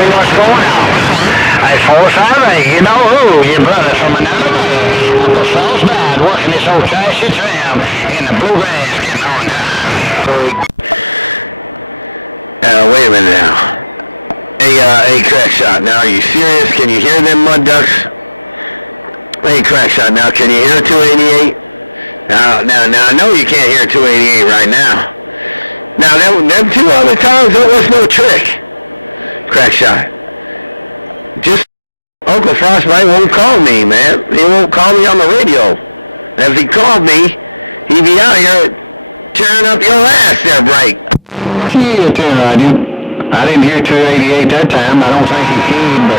see what's going on. Hey, Force Highway, you know who? Your brother from another mother. Uncle Saul's dad working this old trashy tram in the bluegrass getting on time. Wait a minute now. Hey, crackshot, now are you serious? Can you hear them mud ducks? Hey, crackshot, now can you hear 288? Now, I know you can't hear 288 right now. Now, them two other times, that was no trick. Crackshot. Just, Uncle Frostbite won't call me, man. He won't call me on the radio. And if he called me, he'd be out here tearing up your ass there, Bright. I didn't hear 288 that time. I don't think he keyed, but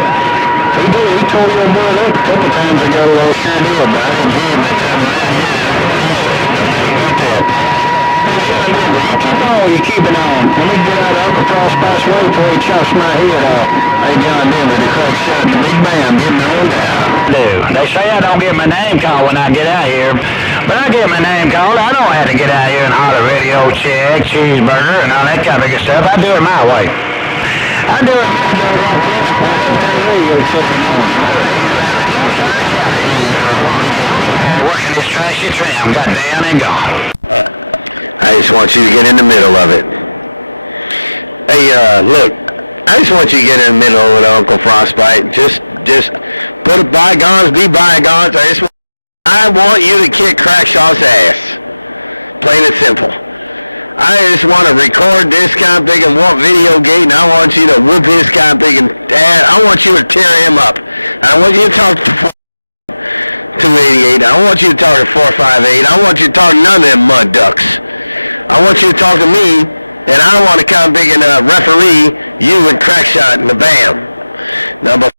he did. He told your boy that a couple times ago. They sure did, but I didn't hear him that time. Oh, you keep it on. Let me get out of Uncle Frostbite's way before he chops my head off. Hey, John Denver, the crackshot, the big band, getting on down. They say I don't get my name called when I get out here, but I get my name called. I don't have to get out here and holler radio check, cheeseburger, and all that kind of good stuff. I do it my way. I do it my way. Working this trashy tram, got down and gone. I just want you to get in the middle of it. Hey, look, I just want you to get in the middle of it, Uncle Frostbite. Just put bygones be bygones. I want you to kick Crackshaw's ass. Plain and simple. I just want to record this kind of big and want video gate, and I want you to whoop his kind of big and I want you to tear him up. I want you to talk to 288. I want you to talk to 458. I want you to talk to none of them mud ducks. I want you to talk to me, and I want to come big and referee you and Crackshot and the band. Now, before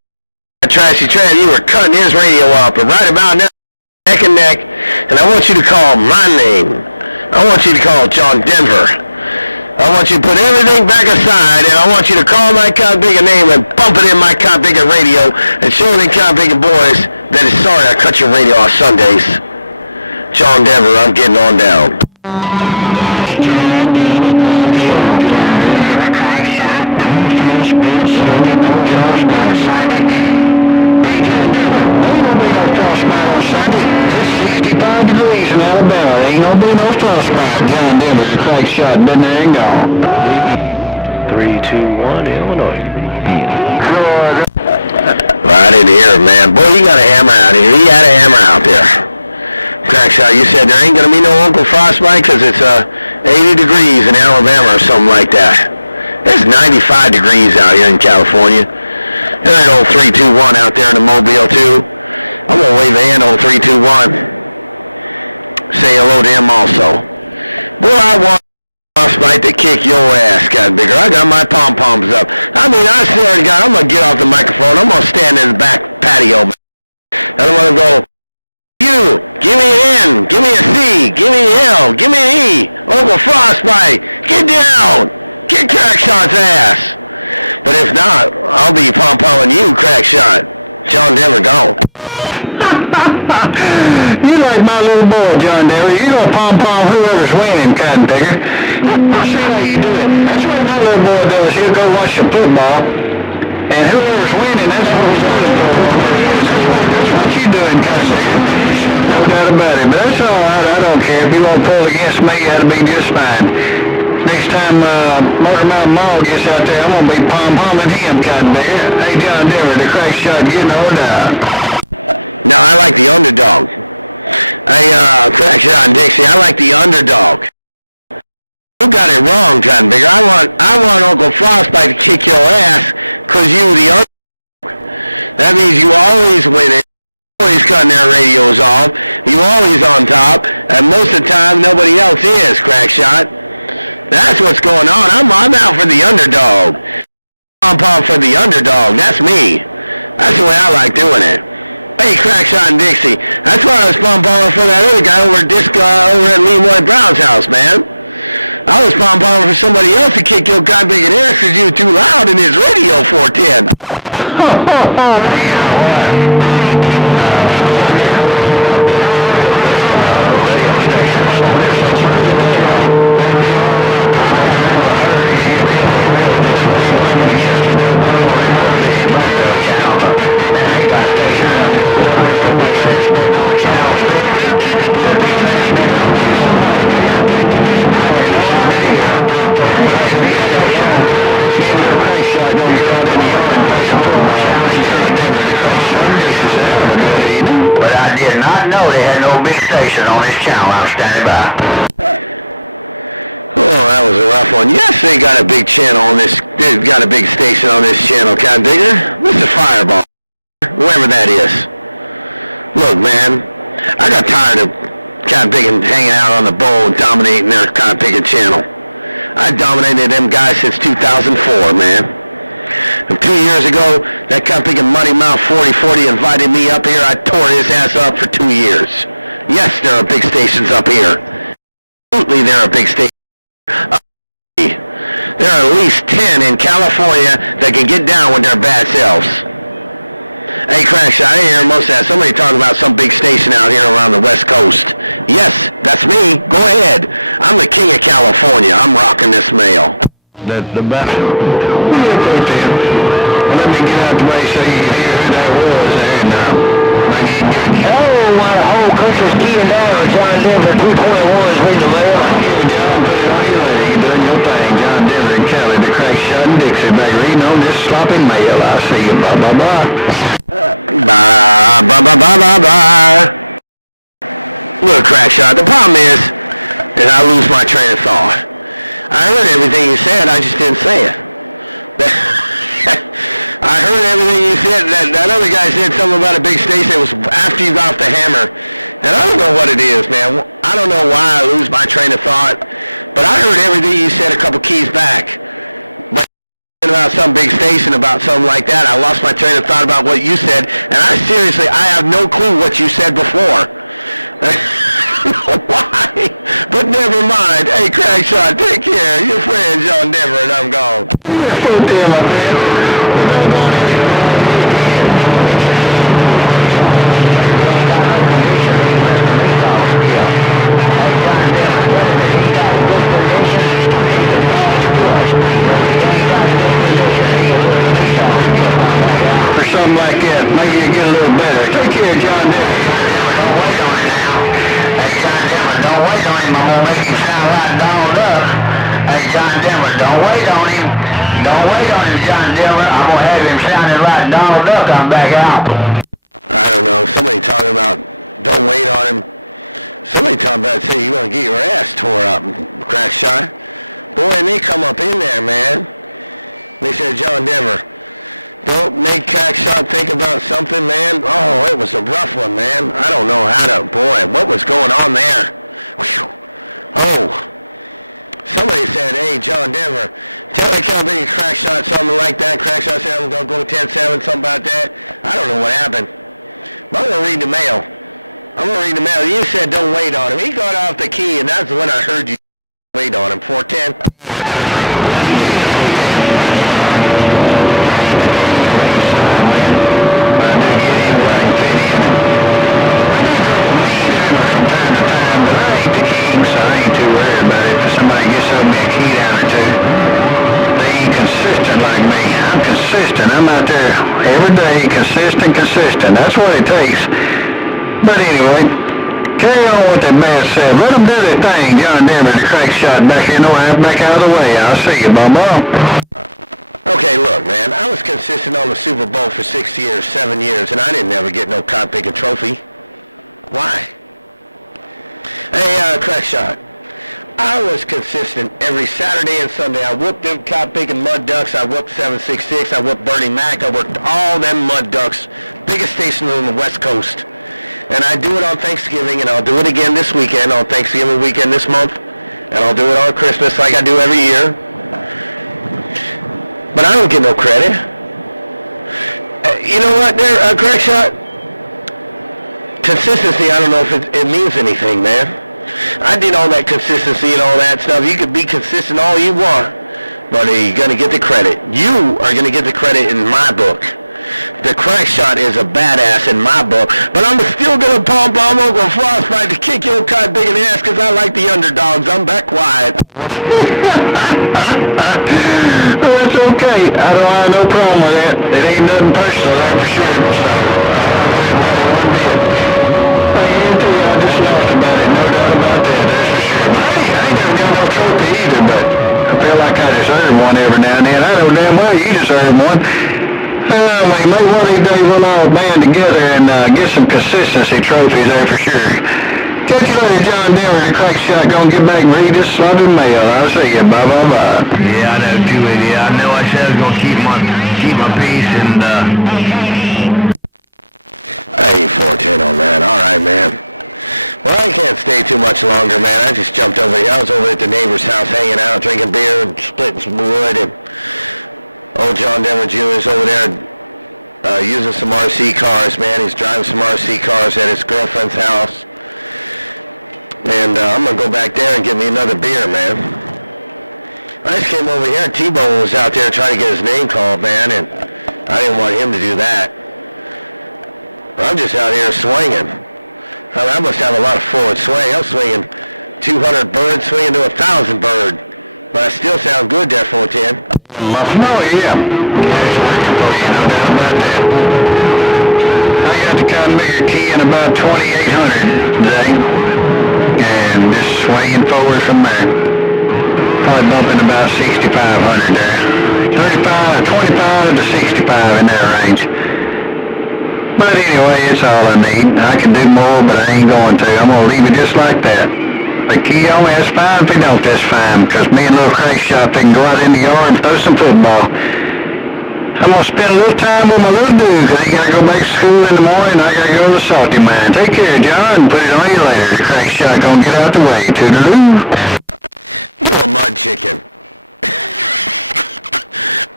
that trashy tram, you were cutting his radio up, and right about now, neck and neck, and I want you to call my name. I want you to call John Denver. I want you to put everything back aside, and I want you to call my kind of big name and bump it in my kind of big radio and show them kind of big boys that is sorry I cut your radio off Sundays. John Denver, I'm getting on down. Degrees in Alabama. There ain't gonna be no frostbite. John Denver, the crackshot, been there and gone. 3, 2, 1, Illinois. Well, I didn't hear it, man. Boy, you got a hammer out here. You had a hammer out there. Crackshot, you said there ain't gonna be no Uncle Frostbite because it's 80 degrees in Alabama or something like that. It's 95 degrees out here in California. There's old 3, 2, 1 out there in the Mobile too. I'm gonna wave a hand on 3, 2, 1. Say hello to him also. Boy, I want Frostbite to kick your ass, God bigger. I got my pom-poms up. I mean, I swear to God, I'm going to get off the microphone. I'm going to stand in the back patio. I don't want to go, you, give me an N, give me a C, give me an L, give me an E. Uncle Frostbite, get down. Kick Crackshot's ass. But if not, I'll be pom-pomming you, Crackshot. John Denver, go. You like my little boy, John Denver. You gonna pom-pom whoever's winning, cotton picker. I'll see how you do it. That's what my little boy does. He'll go watch the football, and whoever's winning, that's what he's doing. That's what you doing, cotton picker. No doubt about it. But that's all right. I don't care. If you want to pull against me, that'll be just fine. Next time Motor Mountain Mall gets out there, I'm going to be pom-pomming him, cotton picker. Hey, John Denver, the crackshot getting all down. No, I like the underdog. Hey, Crackshot and Dixie, I like the underdog. You got it wrong, Cotton Bigger. I want Uncle Frostbite to kick your ass because you the underdog. That means you always winning, always cutting their radios off, you always on top, and most of the time nobody else is, Crackshot. That's what's going on. I'm out for the underdog. Pom-pom for the underdog. That's me. That's the way I like doing it. Hey, Crackshot and Dixie. That's why I was pom-pomming for that other guy over at Leroy Brown's house, man. I was pom-pomming for somebody else to kick your goddamn ass because you were too loud in his radio 410. big station on this channel. I'm standing by. Oh, that was a rough one. Yes, they got a big channel on this. They got a big station on this channel, Cotton Digger. Mr. Fireball, whoever that is. Look, man, I got tired of Cotton Picking hanging out on the bowl and dominating their Cotton Picking channel. I dominated them guys since 2004, man. And 2 years ago, that Cotton Picking Muddy Mouth 4040 invited me up here. I tore his ass up for 2 years. Yes, there are big stations up here. Absolutely, there are big stations. There are at least 10 in California that can get down with their bad selves. Hey, Crackshot, I didn't hear most of that. Somebody talking about some big station out here around the West Coast. Yes, that's me. Go ahead. I'm the king of California. I'm rocking this mail. The back. Let me get out the way so you can hear who that was there now. Oh, my whole country's keying down on John Denver 221's reading the mail. Here, John, put it on your leg. You're doing your thing. John Denver and Kelly, the crackshot and Dixie back reading on this sloppy mail. I see you. Bye, bye, bye. Bye, bye, bye, bye, bye, bye. Look, Crackshot, the problem is I lose my train of thought. I heard everything you said, I just didn't say it. I heard everything you said. That other guy said something about a big station. It was after you got off the hammer. And I don't know what it is, man. I don't know why I lose my train of thought. But I heard everything you said a couple keys back. But about some big station, about something like that, I lost my train of thought about what you said. And I have no clue what you said before. Why? But never mind. Hey, Crackshot, take care. Your friend John Denver, and I'm gone. Full deal, my man. Or something like that. Maybe you get a little better. Take care, John Denver. Don't wait on it now. Hey, John Denver, don't wait on him. I'm going to make him sound right Donald Duck. Hey, John Denver, don't wait on him. Don't wait on him, John Denver. I'm going to have him sounding right Donald Duck. I'm back out. I don't know. Somebody talking about don't wait on him. Somebody talking about say you're going to get your ass tore up, Crackshot. Boy, and they come up in there, man. They said, John Denver, don't make Crackshot think about something, man. Oh, it was a rough one, man. I don't know how to, boy, what was going on there? Whew. Oh, somebody said, hey, John Denver, tell the company Crackshot something like that. Crackshot said, I'm going to go 10-7, something about that. I don't know what happened. But I'm going to read the mail. You said don't wait on him. He got off the key, and that's when I heard you wait on him. 410. So I ain't too worried about it. If somebody gets up me a key down or two, they ain't consistent like me. I'm consistent. I'm out there every day, consistent. That's what it takes. But anyway, carry on with that man said. Let them do their thing. John Denver, the Crackshot back here. No, I'm back out of the way. I'll see you, Bumbo. Okay, look, man, I was consistent on the Super Bowl for 6 years, 7 years, and I didn't ever get no caught picking trophy. Why? Hey, Crackshot, I was consistent every Saturday and Sunday. I whooped them caught picking mud ducks. I whooped 766. I whooped Bernie Mac. I whooped all them mud ducks. Biggest station on the West Coast. And I do it on Thanksgiving, and I'll do it again this weekend, on Thanksgiving weekend this month. And I'll do it on Christmas like I do every year. But I don't get no credit. You know what, there, Crackshot? Consistency, I don't know if it means anything, man. I did all that consistency and all that stuff. You could be consistent all you want, but you're going to get the credit. You are going to get the credit in my book. The Crackshot is a badass in my book, but I'm still going to pump on Uncle Frostbite to kick your cut big in the ass because I like the underdogs. I'm back quiet. Well, it's okay. I don't have no problem with that. It ain't nothing personal there for sure. I just laughed about it, no doubt about that, that's for sure. I ain't never got no trophy either, but I feel like I deserve one every now and then. I know damn well you deserve one. Maybe one of these days we'll all band together and get some consistency trophies there for sure. catch you later, John Denver, the crackshot. Gonna get back and read this slotted mail. I'll see you. Bye. Yeah, I know too, yeah. I know I said I was gonna keep my peace and Hey, 410 on that. All right, man. Well, I can't stay too much longer, man. I just jumped over here. I was over at the neighbor's house hanging out, drinking beer and splitting some wood, and old John Denver Jr. is over there using some RC cars, man. He's driving some RC cars at his girlfriend's house. And I'm going to go back there and get me another beer, man. I just came over here and T-Bone was out there trying to get his name called, man, and I didn't want him to do that. I'm just out here swinging. I mean, I must have a lot of forward swing. I'm swinging 200 bird, swinging to 1,000 bird. But I still sound good there, 410. Oh, yeah. I got the cotton bigger key in about 2,800 today. And just swinging forward from there. Probably bumping about 6,500 there. 25 to 65 in that range. But anyway, it's all I need. I can do more, but I ain't going to. I'm going to leave it just like that. The key on me, that's fine. If it don't, that's fine. Because me and little crackshot, they can go out in the yard and throw some football. I'm going to spend a little time with my little dude, because he got to go back to school in the morning, and I got to go to the salty mine. Take care, John, and put it on you later. The crackshot going to get out the way. Toodaloo. You a mud chicken.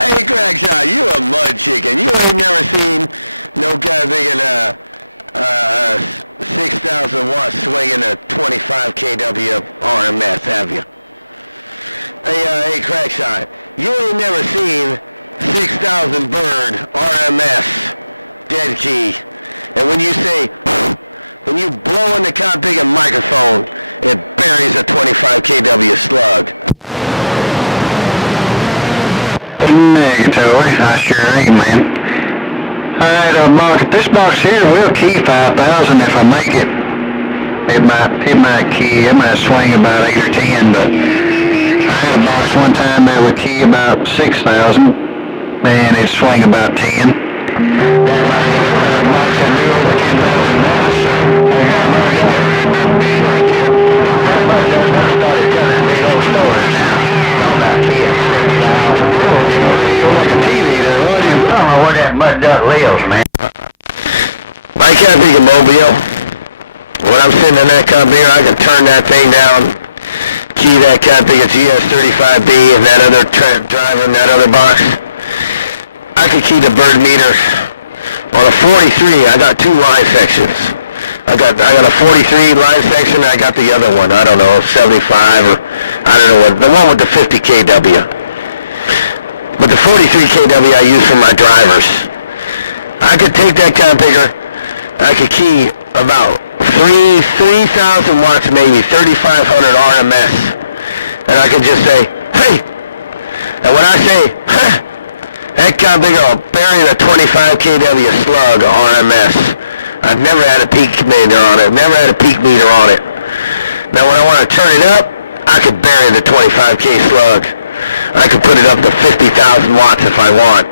Hey, Crackshot, you a mud chicken. You ain't never seen no guy bigger than 6,000 watts swinging a 25 kW RMS, have you? Hey, Crackshot, you ain't never seen 6,000 bird RMS dead key. And when you say, when you blow in the cotton-picking microphone, it buries a 25 kW slug. Negatory, I sure ain't, man. Alright, this box here will key 5,000 if I make it. It might swing about 8 or 10, but I had a box one time that would key about 6,000, and it'd swing about 10. where that mud duck lives, man. I can't think of mobile. When I'm sitting in that cup here, I can turn that thing down, key that cat thing, it's ES35B, and that other driver in that other box. I could key the bird meter. On a 43, I got two line sections. I got a 43 line section, I got the other one, I don't know, 75 or, I don't know what, the one with the 50 kW. But the 43 kW I use for my drivers. I could take that configure, I could key about 3,000 watts maybe, 3,500 RMS. And I could just say, hey! And when I say, huh, that configure will bury the 25 kW slug RMS. I've never had a peak meter on it, never had a peak meter on it. Now when I want to turn it up, I could bury the 25K slug. I could put it up to 50,000 watts if I want.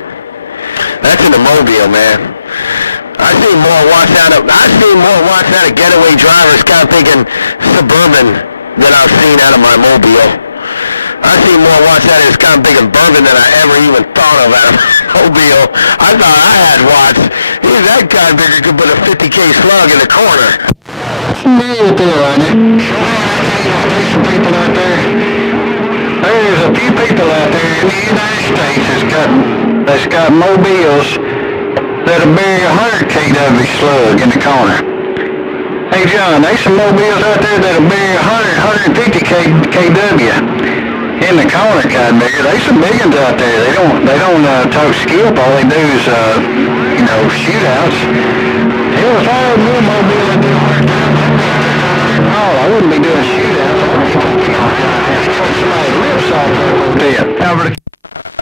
That's in the mobile, man. I've seen more watts out of getaway drivers kind of thinking Suburban than I've seen out of my mobile. I've seen more watts out of this kind of thinking Bourbon than I ever even thought of out of my mobile. I thought I had watts. That kind of bigger could put a 50K slug in the corner. There's a few people out there in the United States that's got mobiles that'll bury 100 kW slug in the corner. Hey John, there's some mobiles out there that'll bury 150 kW in the corner kind of bigger. There's some big ones out there. They don't talk skip. All they do is shootouts. Hell, if I had a new mobile I'd do 100 times. Oh, I wouldn't be doing shootouts. Somebody lips off there.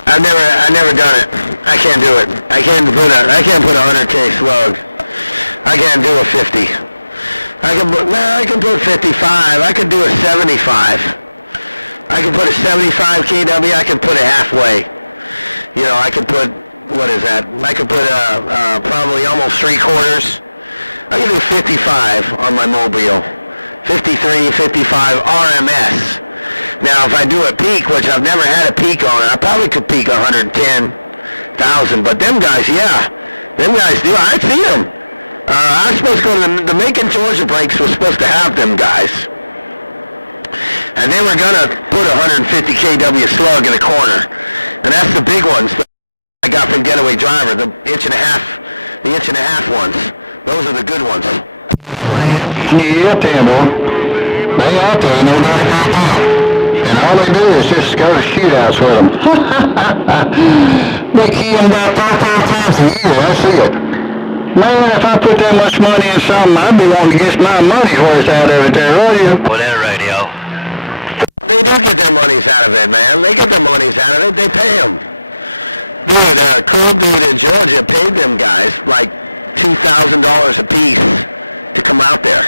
I've never done it. I can't do it. I can't put a 100K slug. I can't do a 50. I can put 55. I could do a 75. I can put a 75 kW. I can put it halfway. You know, I could put, what is that? I could put probably almost 3/4. I can do 55 on my mobile. 53, 55 RMS. Now, if I do a peak, which I've never had a peak on, I probably could peak 110,000. But them guys, yeah, them guys do. I see them. I was supposed to go to the Macon, Georgia breaks was supposed to have them guys. And they were going to put 150 kW slug in the corner. And that's the big ones I got from Getaway Driver, the inch and a half ones. Those are the good ones. Yeah, Tim, boy. They out there, no doubt about that. And all they do is just go to shootouts with them. They kill them about 4 times a year, I see it. Man, if I put that much money in something, I'd be wanting to get my money's worth out of it there, would you? Well, that radio. They do get their monies out of it, man. They get their monies out of it. They pay them. Dude, cool dude in Georgia paid them guys like $2,000 a piece to come out there.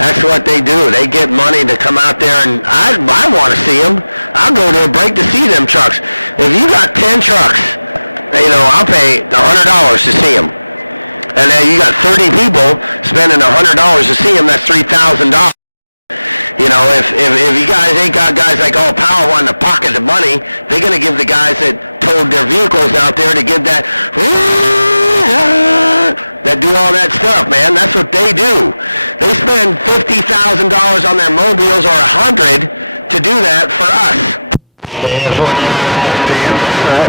That's what they do. They get money to come out there, and I want to see them. I'll go to a break to see them trucks. If you got 10 trucks, I'll pay $100 to see them. And then you got 30 people spending $100 to see them, that's $3,000. If you guys ain't got guys like All Power wanting to pocket the money, they're going to give the guys that towed their vehicles out there to give that do all that stuff, man. That's what they do. They spend $50,000 on their mobiles or $100 to do that for us. That's what right.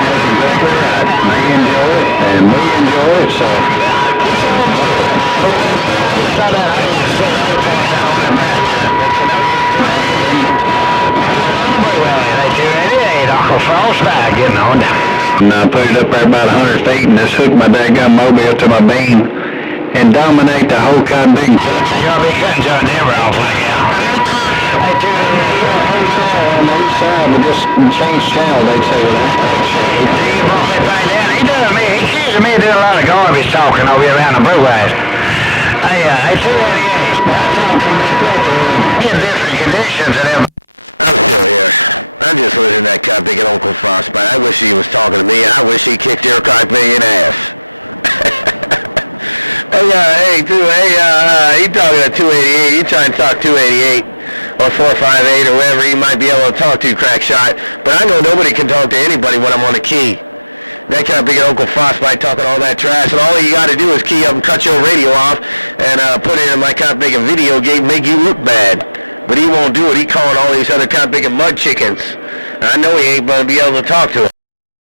That's exactly right. They enjoy it, and we enjoy it, so. Uncle Frostbite getting on. And I put it up there about 100 feet and just hook my daggum mobile to my beam and dominate the whole cotton beam. You're going to be cutting John Denver off like that. Hey, dude, on each side, but just change channel, they'd say that. he brought me back down. He does me. He accuses me of doing a lot of garbage talking over here around the bluegrass. Hey, 288. In different conditions and everything. I'm still here. I'm just listening to that guy thinking Uncle Frostbite. I wish he was talking to me, and I wish he kicked your million ass. He talking to 288. He trying to talk 288 or 458 or whatever he might be able to talk to, crackshot. But I know nobody can talk to anybody when I'm on a key. That kind of big Uncle Frostbite talking all that trash, and all you got to do is key up and cut your radio off and put it in my kind of big a video game, make you look bad. But he won't do it. He calling all these other kind of big mud chickens. And I know he ain't going to be able to talk to them.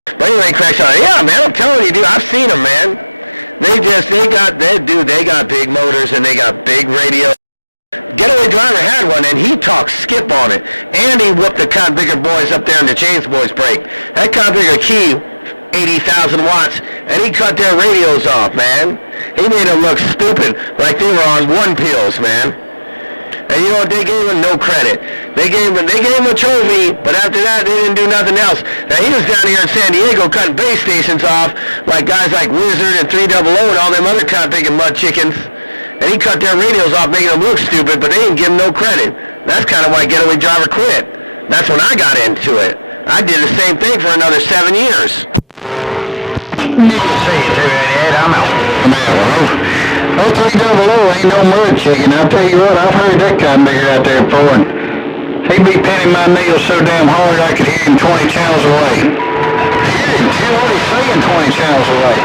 But anyway, crackshot, yeah, man, I'm telling you, dude, I've seen them, man. They got big motors and they got big radio. Getaway Driver had one, and he talked skip on it. And he whooped the kind of bigger boys up there in the Chains Boys break. That kind of bigger key, 80,000 watts, and he cut their radios off, man. He made them look stupid, like they were on one pills, man. And you know what, they gave him no credit. They gave him a trophy, but after that, they didn't do nothing else. Now, he was down here in San Diego cutting base stations off, like guys like Wizard and 300 and all them other kind of big mud chickens. And he cut their radios off, making them look stupid, but they didn't give him no credit. That's kind of why Getaway Driver quit. That's when I got into it. I did the same thing for another 7 years. You can see it, 288. I'm out. Oh, 300 ain't no mud chicken. I'll tell you what, I've heard that kind of nigger out there before. And he'd be pinning my needles so damn hard I could hear him 20 channels away. You're only saying 20 channels away. They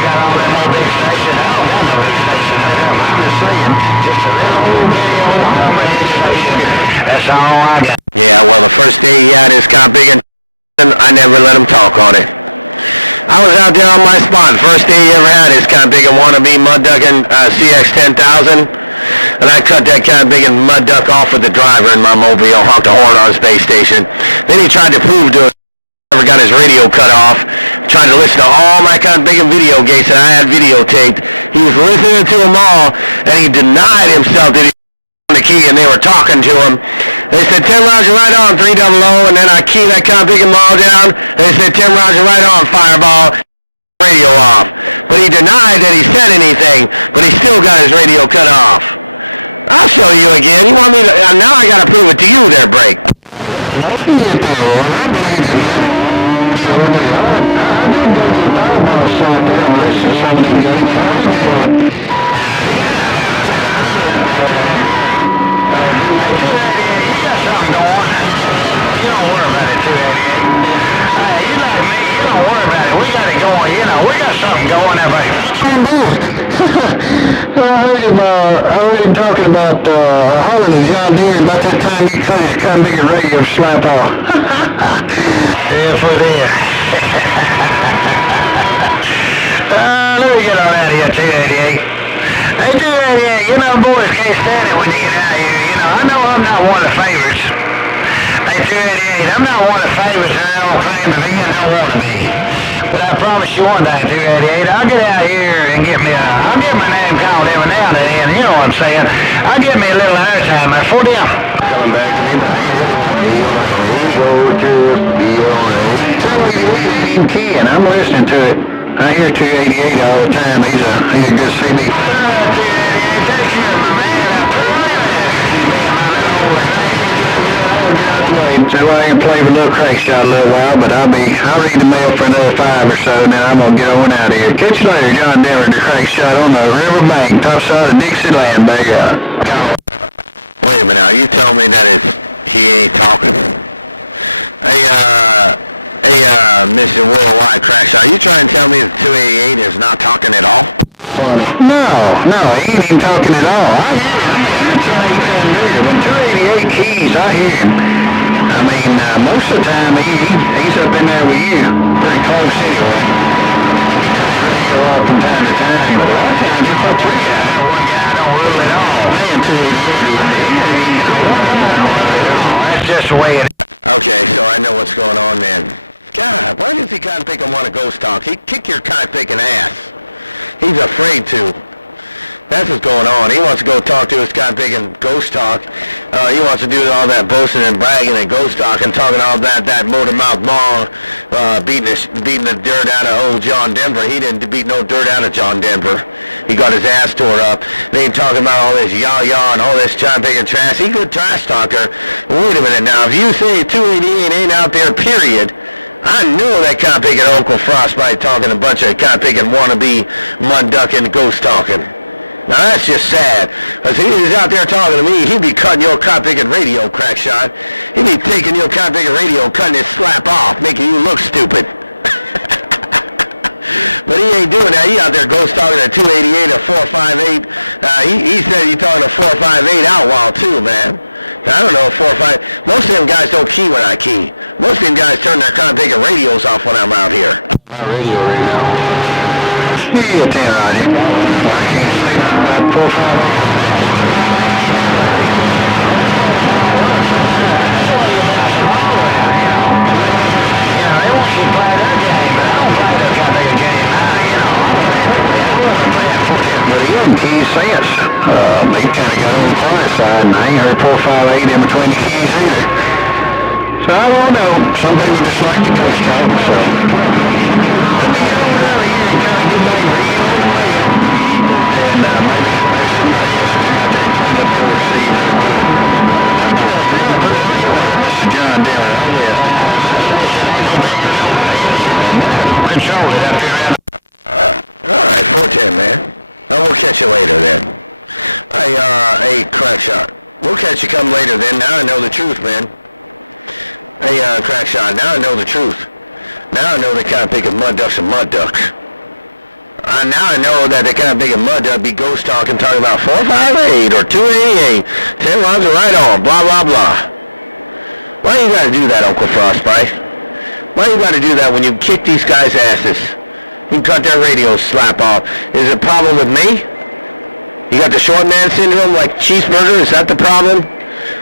got all that old big station. I don't got no big station up there. I'm just saying, just a little old video on a big station. That's all I got. Yeah, well, the first day he had his kind of big I never let him talk on it. I was out there on my spot. First day he ever had his kind of big and wannabe mud ducking CX 10,000. And I cut that kind of big and mud duck off with the driver in my mobile, honked a horn on his base station. Then he tried to prove to us never got his radio cut off. Tried to listen to all my kind of big and video gates that I had videotaped. He was listening to them all, and he denied himself that he was on the key, and they were talking to him. They said, 10 Roger right on, 300, and then I key that kind of big and ball down. They said, 10 Roger right on, fireball, radio off. But he denied that he said anything, but he still got his radio cut off. I'll show you again. You want me to, now I gotta prove it to you there, Break. I did go to the fireball shop there and listen coming in good. You got something going. You don't worry about it, 288. Hey, you like me, you don't worry about it. We got it going, you know. We got something going there, baby. I heard him talking about hollering at John Deere about that time you kind of big a radio slap off. Yeah, for there. Let me get on out of here, 288. Hey, 288, you know, boys can't stand it when you get out here. You know, I know I'm not one of the favorites. Hey, 288, I'm not one of the favorites, and I don't claim to be and don't want to be. But I promise you one thing, 288, I'll get out here and I'll get my name called every now and then, you know what I'm saying? I'll get me a little airtime there for them. Coming back to me, Key, and I'm listening to it. I hear 288 all the time. He's a good CD. Take care of my man. So I can play with a little crackshot a little while, but I'll read the mail for another 5 or so, and then I'm gonna get on out of here. Catch you later, John Denver, the crackshot on the riverbank, top side of Dixie land, back up. Wait a minute, now you tell me that he ain't talking? Hey, Mr. Worldwide Crackshot, are you trying to tell me that 288 is not talking at all? No, he ain't even talking at all. I hear him. That's how you can do it. When 288 keys, I hear him. I mean, most of the time, he's up in there with you. Pretty close anyway. Go off from time to time, but a lot of times it's up 3 guys. One guy don't rule at all. Man, 288. That's just the way it is. Okay, so I know what's going on then. God, why does he kind of think I want to ghost talk? He'd kick your kind-picking ass. He's afraid to. That's what's going on. He wants to go talk to his kind-picking ghost talk. He wants to do all that boasting and bragging and ghost talk and talking all that motor mouth mong, beating the dirt out of old John Denver. He didn't beat no dirt out of John Denver. He got his ass tore up. They ain't talking about all this yah-yah and all this kind-picking trash. He's a good trash talker. Wait a minute now. If you say 288 ain't out there, period, I know that kind-picking Uncle Frostbite talking a bunch of kind-picking wannabe mud-ducking ghost talking. Now that's just sad, because if he was out there talking to me, he'd be cutting your kind-picking radio, Crackshot. He'd be taking your kind-picking radio, cutting his slap off, making you look stupid. But he ain't doing that. He out there ghost talking to 288 or 458. He said he talking to 458 Outlaw too, man. I don't know, 458. Most of them guys don't key when I key. Most of them guys turn their kind-picking radios off when I'm out here. My radio right now. Yeah, 10 right here. I can't say nothing about 458. But he hadn't keys since. They kind of got on the quiet side, and I ain't heard 458 in between the keys either. So I don't know. Some people just like to ghost talk, so. Let me get over out of here and kind of get back real away. And maybe somebody else will have to clean up the receiver. This is John Dillon. Oh, yeah. Control it up here. All right, 410, man. We'll catch you later then. Hey, Crackshot. We'll catch you come later then. Now I know the truth, man. Hey, Crackshot, now I know the truth. Now I know they kind of picking mud ducks and mud ducks. Now I know that they kind of picking mud duck be ghost talking about 458 or 288. 10 lines are right on, blah, blah, blah. Why you gotta do that, Uncle Frostbite? Why you gotta do that when you kick these guys' asses? You can cut their radios slap off. Is it a problem with me? You got the short man syndrome like Cheeseburger? Is that the problem?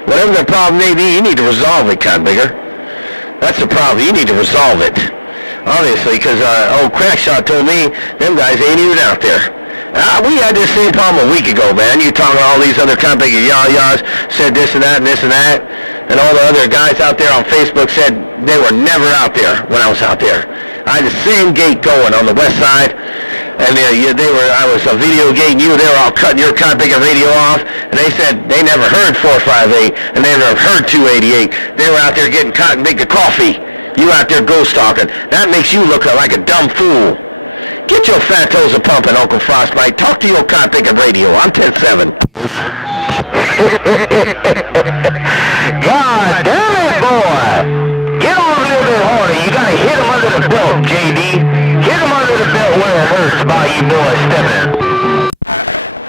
Whatever the problem may be, you need to resolve it, Codbigger. That's the problem. You need to resolve it. Obviously, because old Crackshot told me them guys ain't even out there. We had this same problem a week ago, man. You talking to all these other Codbigger yah-yahs, said this and that and this and that. And all the other guys out there on Facebook said they were never out there when I was out there. I had the same gate going on the west side, and I was a video gating you. They were all cutting your Codbigger radio off, and they said they never heard 458, and they never heard 288. They were out there getting Cotton-Bigger coffee. You out there ghost talking. That makes you look like a dumb fool. Get your fat toes a pumping, Uncle Frostbite. Talk to your cotton-picking radio. I'm 10-7. God damn it, boy! Get on a little bit harder. You gotta hit him under the belt, JD. Hit him under the belt where it hurts by you boys stepping.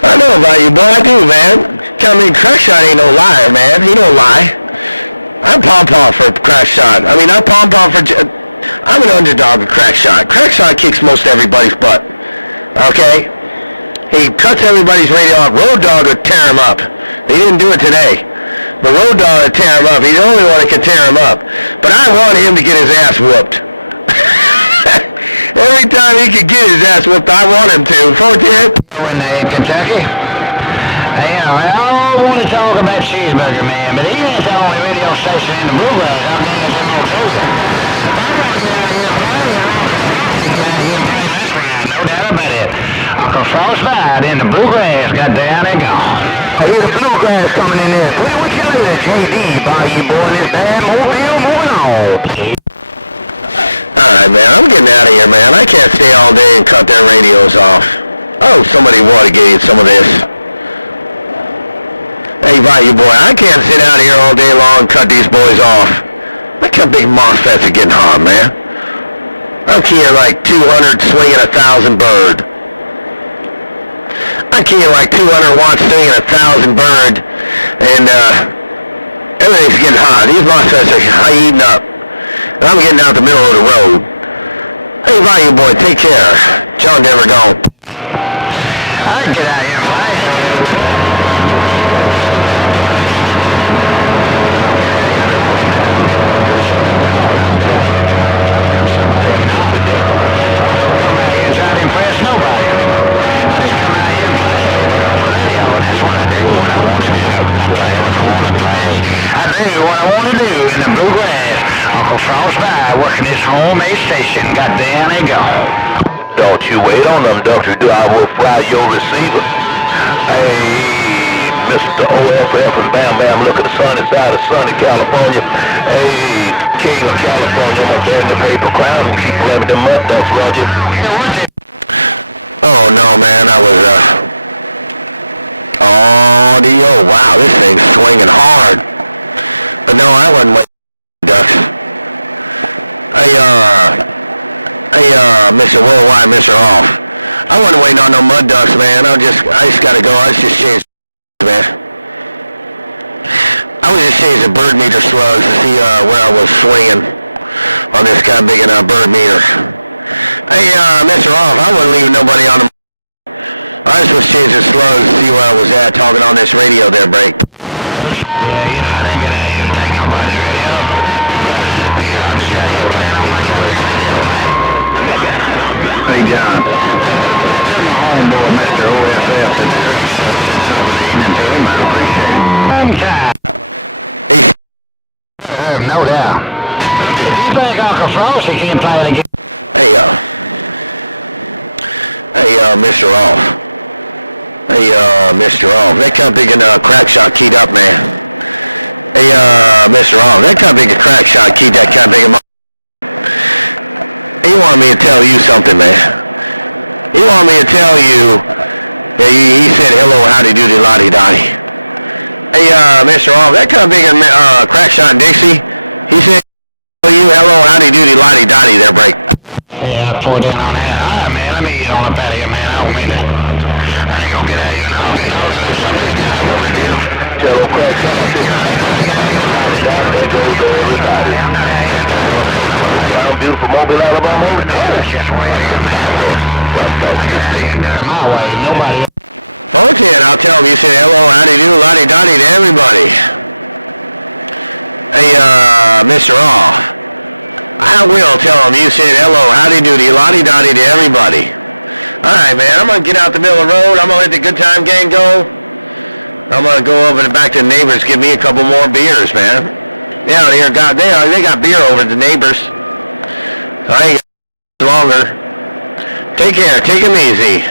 I know about you, boy. I do, man. I mean, Crackshot ain't no liar, man. He don't lie. I'm pom-pom for Crackshot. I mean, I'm pom-pom for... I'm an underdog of Crackshot. Crackshot kicks most everybody's butt. Okay? He cuts everybody's radio off. Road Dogg would tear him up. He didn't do it today. But Road Dogg would tear him up. He's the only one that can tear him up. But I want him to get his ass whooped. Every time he could get his ass whooped, I want him to. 14. In Kentucky? Hey, I all want to talk about Cheeseburger Man, but he ain't the only radio station in the bluegrass. I mean, it's in Mobilr. No doubt about it. Uncle Frostbite in the bluegrass got down and gone. I hear the bluegrass coming in there. What you later, JD, by you boy in this bad mobile moving on. Alright, man, I'm getting out of here, man. I can't stay all day and cut their radios off. Oh, somebody Watergate some of this. Hey, Bayou boy, I can't sit out here all day long and cut these boys off. Look how big MOSFETs are getting hot, man. I'm keying like 200 swinging 1,000 bird. I'm keying like 200 watts swinging 1,000 bird. And, everything's getting hot. These MOSFETs are heating up. And I'm getting out the middle of the road. Hey, Bayou boy, take care. John Denver gone. I can get out of here, boy. What I want to do in the bluegrass. Uncle Frostbite working his homemade station. Got down and gone. Don't you wait on them, Dr. Do I will fly your receiver. Hey, Mr. OFF and Bam Bam, look at the sunny side of sunny California. Hey, King of California, I'm up there in the paper crown and keep grabbing them up, that's Roger. Oh, no, man, I was, oh, wow, this thing's swinging hard. But no, I wasn't waiting, ducks. Hey, Mr. Worldwide, Mr. Off. I wasn't waiting on no mud ducks, man. I just gotta go. I was just changing, man. I was just changing bird meter slugs to see, where I was swinging on this kind of big bird meter. Hey, Mr. Off, I wasn't leaving nobody on the... I just was changing slugs to see where I was at, talking on this radio there, break. Hey, John. My homeboy, Mr. OFF, and to him, I appreciate it. No doubt. You think Uncle Frosty can't play it again? Hey, Mr. Off. Hey, Mr. Off. That kind of big Crackshot keyed up, man. Hey, Mr. Off. That kind of big Crackshot keyed that kind of big... He wanted me to tell you something, man. He wanted me to tell you that he said hello, howdy doody, lottie dotty. Hey, Mr. Off, that kind of big Crackshot Dixie, he said you hello, howdy doody, lottie dotty there, break. Yeah, I poured in on that. All right, man, let me get on up out of here, man. I don't mean to. I ain't gonna get out of here now. Tell old Crackshot, there goes everybody. Beautiful Mobile, Alabama. That's just where I am, man. My way, nobody. 14, I'll tell him you said hello, howdy do, lottie dotty to everybody. Hey, Mr. Off, I will tell him you said hello, howdy doody, lottie dotty to everybody. Alright, man, I'm gonna get out the middle of the road, I'm gonna let the good time gang go. I'm gonna go over and back to the neighbors, give me a couple more beers, man. Yeah, they got beer over at the neighbors. I ain't got longer. Take care. Take him easy.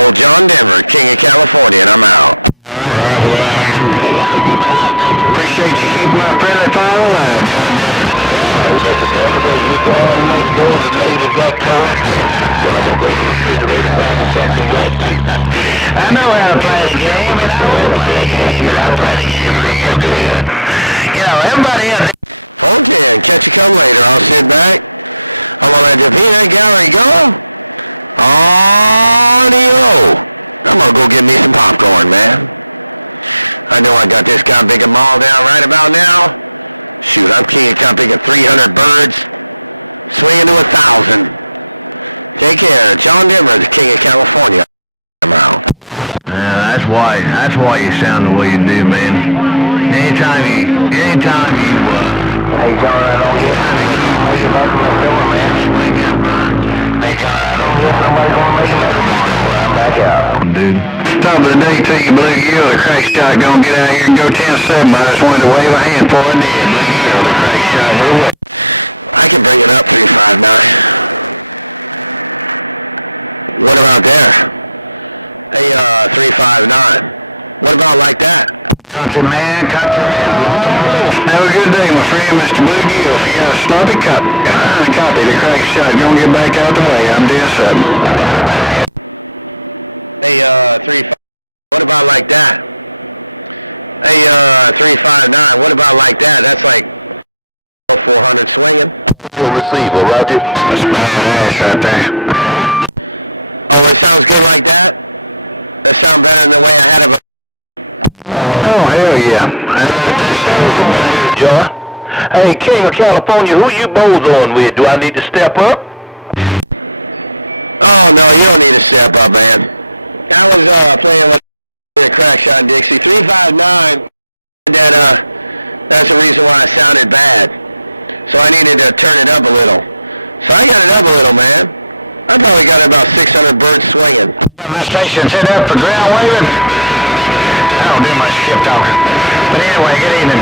Old John Denver, King of California, and I'm out. Appreciate you keeping my friendly fire alive. Mr. Capital, you go on next door, the ladies got cold. Well, I'm gonna go to the refrigerator and find something wet. I know how to play the game, and I will play the game, and I'll play the game real good. You know, everybody else... Okay, catch you come later. I'll sit back. I'm gonna let the peanut gallery go. On-y-o. I'm gonna go get me some popcorn, man. I know I got this kind of big a mall down right about now. Shoot, I'm king of kind of big of 300 birds. Swinging to 1,000. Take care. John Denver, the king of California. I'm out. That's why you sound the way you do, man. Anytime you, Hey, John, I don't hear somebody knocking on the door, man. Wake up, man. Hey, John, I don't hear somebody gonna make a mess morning. I'm back out. dude. Top of the day to you, Blue Gill. The crackshot gonna get out here and go 10-7. I just wanted to wave a hand for it. Blue Gill, the crackshot. I can bring it up 359. What about there? Hey, 359. What about like that? Country man, country man. Have a good day, my friend, Mr. Blue Gill. If you got a sloppy copy, the crackshot gonna get back out the way. I'm 10-7. Hey, 359. What about like that? Hey, 359. What about like that? That's like 400 swinging. Receiver, Roger. That's badass right there. Oh, it sounds good like that? That sound better than the way I had it. Oh, hell yeah. John. Hey, King of California, who you bows on with? Do I need to step up? Oh, no, you don't need to step up, man. I was playing with a crackshot Dixie. 359. That's the reason why I sounded bad. So I needed to turn it up a little. So I got it up a little, man. I probably got about 600 birds swinging. My station's set up for ground waving. I don't do much ship talking. But anyway, good evening.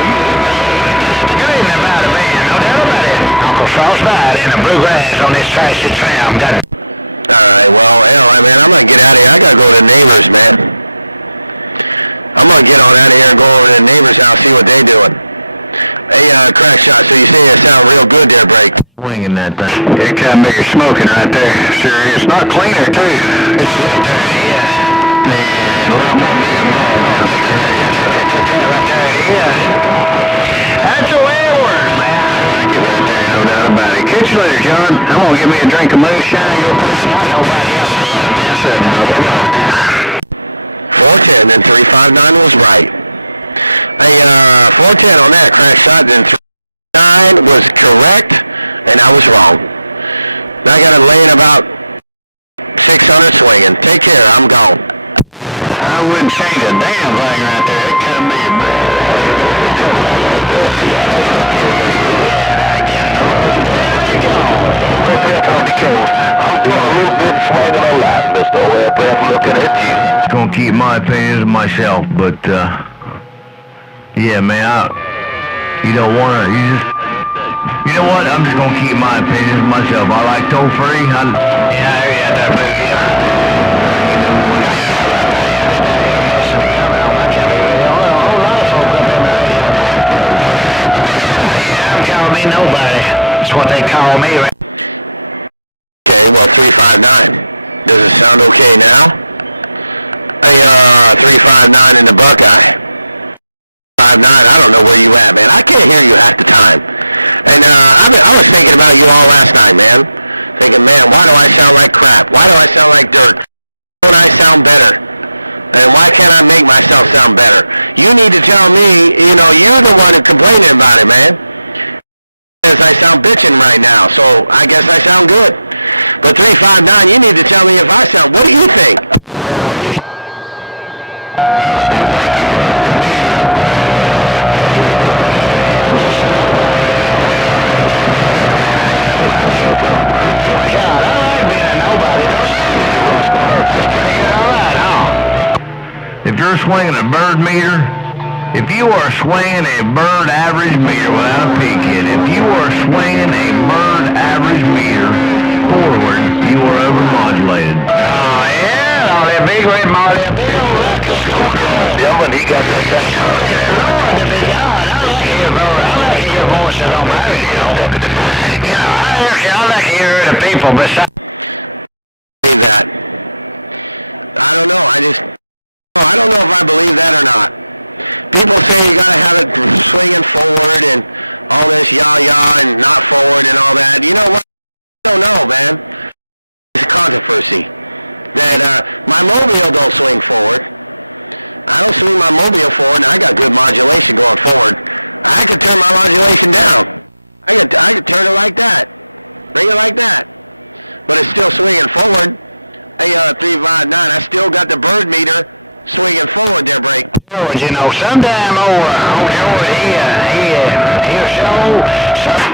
Good evening, about a man. No doubt about it. Uncle Frostbite in the bluegrass on this trashy tram. Got it. Alright, well, anyway, man, I'm gonna get out of here. I gotta go to the neighbors, man. I'm gonna get on out of here and go over to the neighbors' house, see what they doing. Hey, crackshot, so you say it sound real good there, Break? Swinging that thing. It kind of bigger smoking right there. Sure is. Not cleaner, too. It's Yeah. A little more That's the way it works, man. no doubt about it. Catch you later, John. I'm going to get me a drink of moonshine. Go put some Not nobody else. 410, then 359 was right. Hey, 410 on that crackshot, then 359 was correct, and I was wrong. I got it laying about 600 swinging. Take care, I'm gone. I wouldn't change a damn thing right there. It could be a I'm doing a little bit swinging a lot, Mr. OFF, looking at you. It's going to keep my opinions to myself, but, yeah, man, you don't want to, you know what, I'm just going to keep my opinions to myself. I like toll-free. Yeah, I hear you out there, Blue Gill. Call me nobody. That's what they call me, right? Okay, well, 359. Does it sound okay now? Hey, 359 in the Buckeye. 59, I don't know where you at, man. I can't hear you half the time. And, I was thinking about you all last night, man. Thinking, man, why do I sound like crap? Why do I sound like dirt? Why don't I sound better? And why can't I make myself sound better? You need to tell me, you know, you're the one who's complaining about it, man. Because I sound bitching right now, so I guess I sound good. But 359, you need to tell me if I sound, what do you think? God, I like being a nobody. All right, huh? If you're swinging a bird meter, if you are swinging a bird average meter without a peak in, if you are swinging a bird average meter forward, you are overmodulated. Oh, yeah, all that big red molly. Yeah, when he got that thing. I like your voice on my radio. of people besides. Believe that. I don't know. I don't know if I believe that or not. People say you gotta have it swinging forward and all this yah and not forward and all that. You know what? I don't know, man. It's a controversy that my mobile don't swing forward. I don't swing my mobile forward, and I got good modulation going forward. I could turn my modulation down. I could turn it like that, bring it like that, but it's still swinging forward. Hey, 359, I still got the bird meter swinging forward there, break. You know, sometime over George, he'll show some.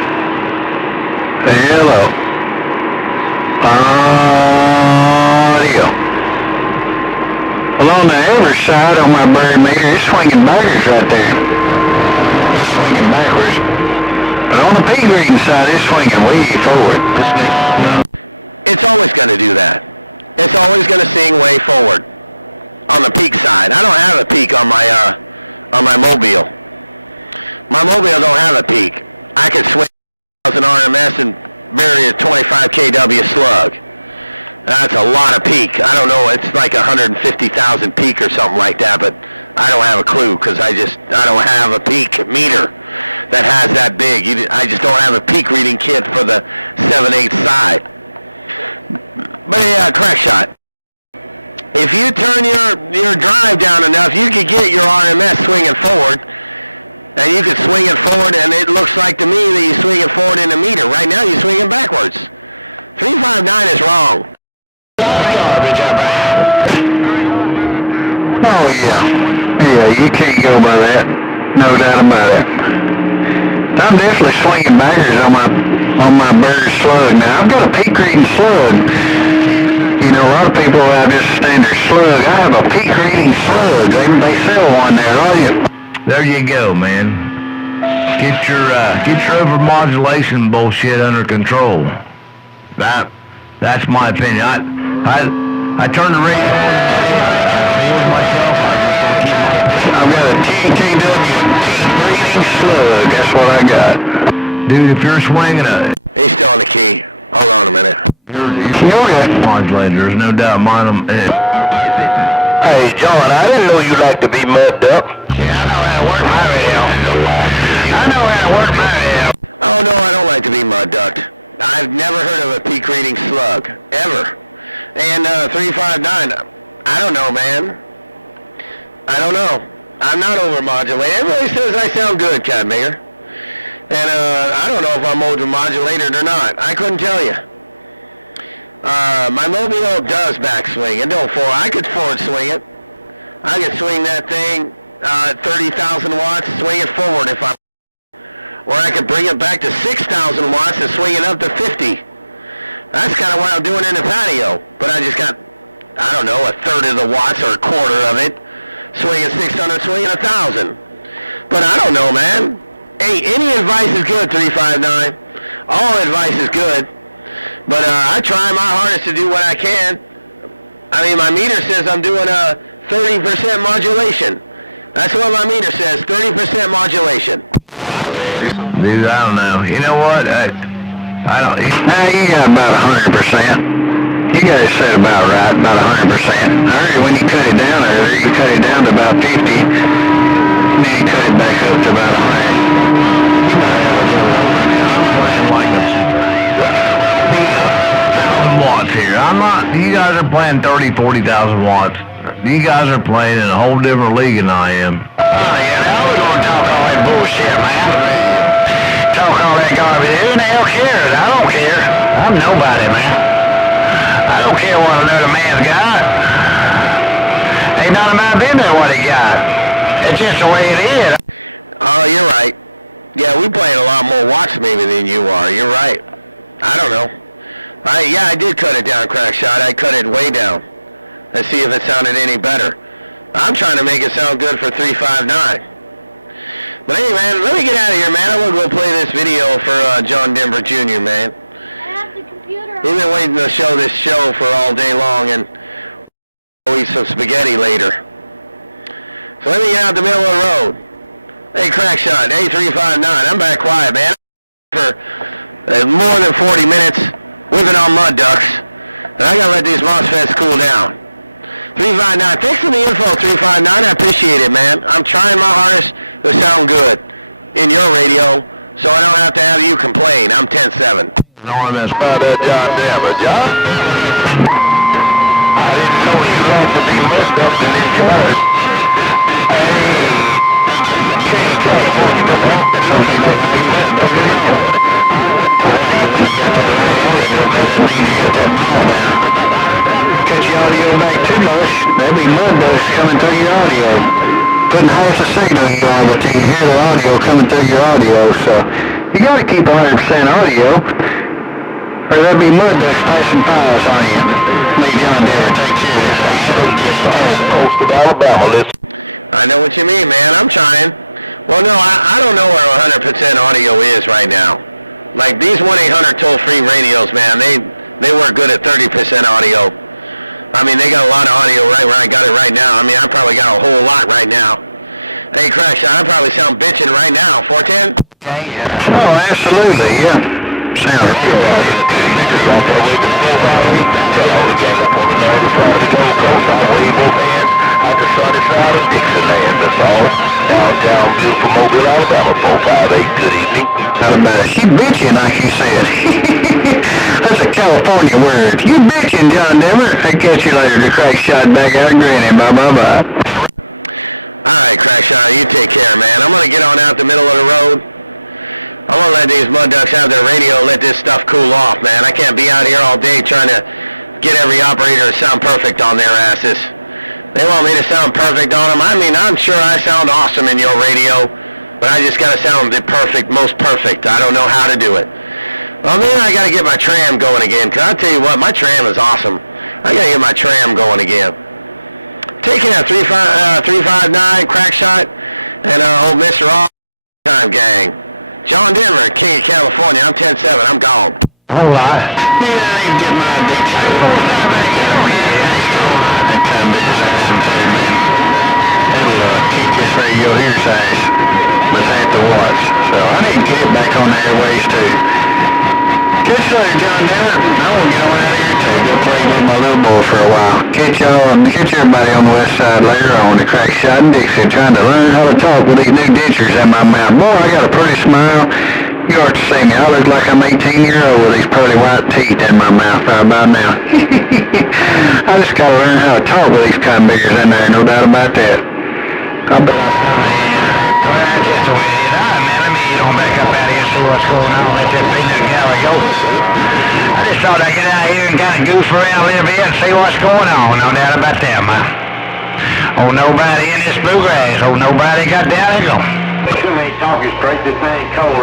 Hello. Audio. Well, on the other side on my bird meter, it's swinging backwards right there. It's swinging backwards. But on the peak reading side, it's swinging way forward. It's always going to do that. It's always going to swing way forward on the peak side. I don't have a peak on my mobile. My mobile don't have a peak. I can swing 1,000 RMS and bury a 25 kW slug. That's a lot of peak. I don't know. It's like 150,000 peak or something like that, but I don't have a clue because I don't have a peak meter that has that big. I just don't have a peak reading kit for the 7/8 side. But yeah, crackshot. If you turn your drive down enough, you could get your RMS swinging forward, and you could swing it forward, and it looks like to me that you swing it forward in the meter. Right now, you're swinging backwards. 359 is wrong. Oh, yeah. Yeah, you can't go by that. No doubt about it. I'm definitely swinging backwards on my bird slug. Now, I've got a peak reading slug. You know, a lot of people have just a standard slug. I have a peak reading slug. They sell one there, don't you? There you go, man. Get your overmodulation bullshit under control. That's my opinion. I turn the radio on myself. I've got a TKW peak reading slug. That's what I got. Dude, if you're swinging He's still on the key. Hold on a minute. modulator, there's no doubt mine. Hey, John, I didn't know you like to be mugged up. Yeah, I know how to work my radio. Oh no, I don't like to be mud ducked. I've never heard of a peak reading slug, ever. And 359, I don't know, man. I don't know. I'm not overmodulated. Everybody says I sound good, Catmaker. And I don't know if I'm overmodulated or not. I couldn't tell you. My mobile does backswing. It don't forward. I could forward swing it. I could swing that thing 30,000 watts, swing it forward if I. Or I could bring it back to 6,000 watts and swing it up to 50. That's kind of what I'm doing in the patio. But I just got, I don't know, a third of the watts or a quarter of it. Swinging 600, swinging 1,000. But I don't know, man. Hey, any advice is good, 359. All advice is good. But I try my hardest to do what I can. I mean, my meter says I'm doing a 30% modulation. That's what my meter says, 30% modulation. Dude, I don't know. You know what? I don't. You got about 100%. You got it set about right, about 100%. I heard when you cut it down earlier, you cut it down to about 50. And then you cut it back up to about 100. You might have a little over now. I'm playing like 1,000 watts here. I'm not. You guys are playing 30, 40,000 watts. You guys are playing in a whole different league than I am. Oh, yeah, now we're going to talk all that bullshit, man. Talk all that garbage. Who the hell cares? I don't care. I'm nobody, man. I don't care what another man's got. Ain't none of my business what he got. It's just the way it is. Oh, you're right. Yeah, we playing a lot more watts maybe than you are. You're right. I don't know. I did cut it down, Crackshot. I cut it way down. Let's see if it sounded any better. I'm trying to make it sound good for 359. But hey, man, let me get out of here, man. I'm going to go play this video for John Denver Jr., man. I have the computer. We've been waiting to show this show for all day long, and we'll eat some spaghetti later. So let me get out the middle of the road. Hey, Crackshot, hey, 359. I'm back quiet, man. For more than 40 minutes. whipping on mud ducks. And I gotta let these MOSFETs cool down. 359, thanks for the info, 359. I appreciate it, man. I'm trying my hardest to sound good in your radio, so I don't have to have you complain. I'm 10-7. Enormous by that John Denver, John. I didn't know you had to be messed up in this yard. Hey, King California, but that's the nothing that you messed up in this yard. Cut your audio back too much, there'll be mud dust coming through your audio. Putting half the signal you are, but you can hear the audio coming through your audio, so you gotta keep 100% audio, or there'll be mud dust passing piles on you. Lee John Denver, take care of this. Coast of Alabama, listen. I know what you mean, man. I'm trying. Well, no, I don't know where 100% audio is right now. Like these 1-800 toll-free radios, man, they work good at 30% audio. I mean, they got a lot of audio right where I got it right now. I mean, I probably got a whole lot right now. Hey, Crackshot, I probably sound bitching right now. 410? Oh, absolutely, yeah. Sounds Downtown, beautiful Mobile, Alabama, 458. Good evening. How about it? She bitching, like you said. That's a California word. You bitching, John Denver. I catch you later. The Crackshot back out of grinning. Bye-bye-bye. All right, Crackshot, you take care, man. I'm going to get on out the middle of the road. I'm going to let these mud ducks have their radio, let this stuff cool off, man. I can't be out here all day trying to get every operator to sound perfect on their asses. They want me to sound perfect on them. I mean, I'm sure I sound awesome in your radio, but I just got to sound the perfect, most perfect. I don't know how to do it. Well, then I got to get my tram going again, because I tell you what, my tram is awesome. I got to get my tram going again. Taking out 359, Crackshot, and old Mr. All-Time Gang. John Denver, King of California. I'm 10-7. I'm gone. Whole lot. Yeah, I ain't get my dixie. It'll keep this radio here size with half the watts. So I need to get it back on the airways too. Catch you later, John Denver. I want to get on out of here too. Go play with my little boy for a while. Catch y'all and catch everybody on the west side later on the Crackshot and Dixie, trying to learn how to talk with these new dentures in my mouth. Boy, I got a pretty smile. You ought to see me. I look like I'm 18-year-old with these pearly white teeth in my mouth right about now. I just got to learn how to talk with these kind of biggers in there, no doubt about that. I bet Just the way it is. Man, let me get on back up out here and see what's going on. Let that peanut gallery go. I just thought I'd get out here and kind of goof around a little bit and see what's going on. No doubt about that, man. Oh, nobody in this bluegrass. Oh, nobody got down here. Too many talking straight. This thing cold.